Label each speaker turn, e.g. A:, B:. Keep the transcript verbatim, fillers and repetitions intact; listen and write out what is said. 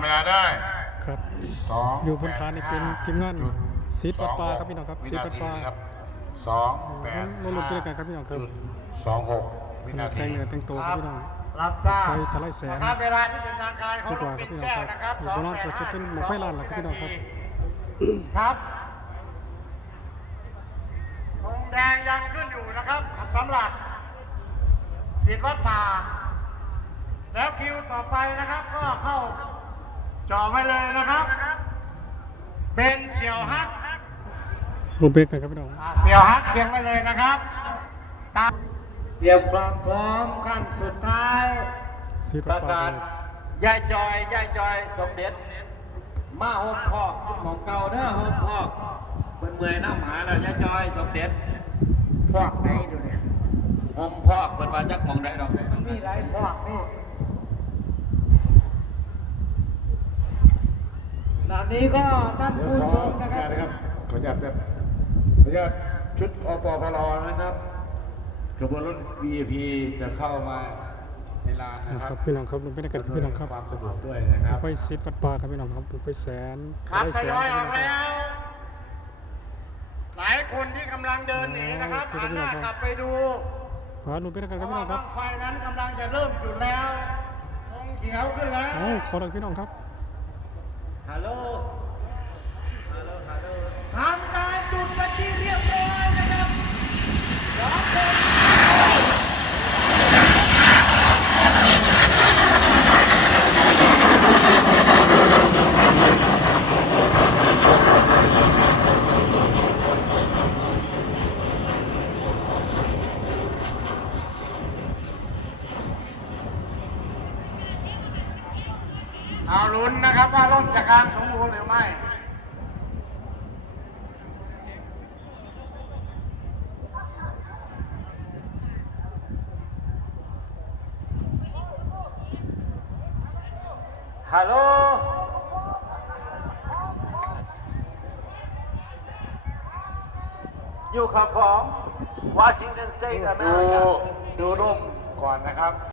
A: เวลาได้
B: ครับ
A: สอง
B: อยู่บนฐานนี่เป็นทีมงานศิษย์วัดป่าครับพี่น้องครับศิษย์วัดป่า
A: สองแปด
B: มาลุ้นด้วยกันครับพี่น้องครับ
A: สองหกวิ
B: ขนา
A: นา
B: ด
A: ที
B: แต่งเนื้อแต่งตัวครับพี่น้อง
C: รับทราบ
B: ไฟทะลายแสง
C: นะครับเวลาที่เป็นทางการเขา
B: ดีก
C: ล
B: ว่าง ครับ
C: ปิด
B: พี่น้อง
C: แช่
B: ครับ
C: นะครับ
B: อยู่บนนั้นก็จะเป็นหมอกไฟลานแหละครับพี่น้องครับ
C: ครับธงแดงยังขึ้นอยู่นะครับสำหรับศิษย์วัดป่าแล้วคิวต่อไปนะครับก็เข้าจ่อไว้เลยนะครับ เป็นเสี่ยวฮัก
B: รวมเป็นกันครับพี่น้อง
C: อ่าเสี่ยวฮักเขียนไว้เลยนะครับตามเตรียมความพร้อมขั้นสุดท้าย
B: ศิษย์
C: ป
B: วัด
C: ระ
B: ป่าก
C: าศยายจอยยายจอยสมเด็จมาโฮมพอกของเก่าเด้อโฮมพอกเป็นเมื่อยน้ำหาแล้วยายจอยสมเด็จพอกไหนดูเนี่ยโฮมพอกเป็นว่าจักมองได้ดอกมันมีหลายพอกนี่หลังนี้ก็ท่านผู้ชมนะครับ
A: ขออนุญาตครับขออนุญาตชุดอปพลนะครับขบวนรถ วี ไอ พี จะเข้ามาในลานนะ
B: นะ
A: ค
B: ค
A: รั
B: รั
A: บบ
B: พี่น้องครับรวมเป็นกันครับพี่น้องครับ
A: ความสะดวกด้วยนะครับ
B: ไฟศิษย์วัดป่าครับพี่น้องครับไฟแสน
C: ครับ
B: ทะ
C: ท
B: ลาย
C: ย
B: แส
C: อง ย
B: ค
C: อ
B: รั
C: อบ ก
B: พี่น้องค
C: แล้
B: รับ
C: ว หลายคนที่กำลังเดินหนีนะครับ
B: อ๋อ
C: หันหน้ากลับไปดู
B: ขอรวมเป็นกัน
C: เพ
B: ครับ
C: ราะ
B: พี่น้
C: ว่า
B: องค
C: บั้
B: รับ
C: งไฟนั้นกำลังจะเริ่มจุดแล้วธงเขียวขึ้นแล้ว
B: โอ้ขอหน่อยพี่น้องครับ
C: ฮัลโหล ฮัลโหล ฮัลโหลทำการจุดเป็นที่เรียบร้อยนะครับสองคนเอาลุ้นนะครับว่าล่มจะกลางสมบูรณ์หรือไม่ ฮัลโหล อยู่ขับของ Washington State อเม
A: ดู
C: ริกา
A: ดูร่มก่อนนะครับ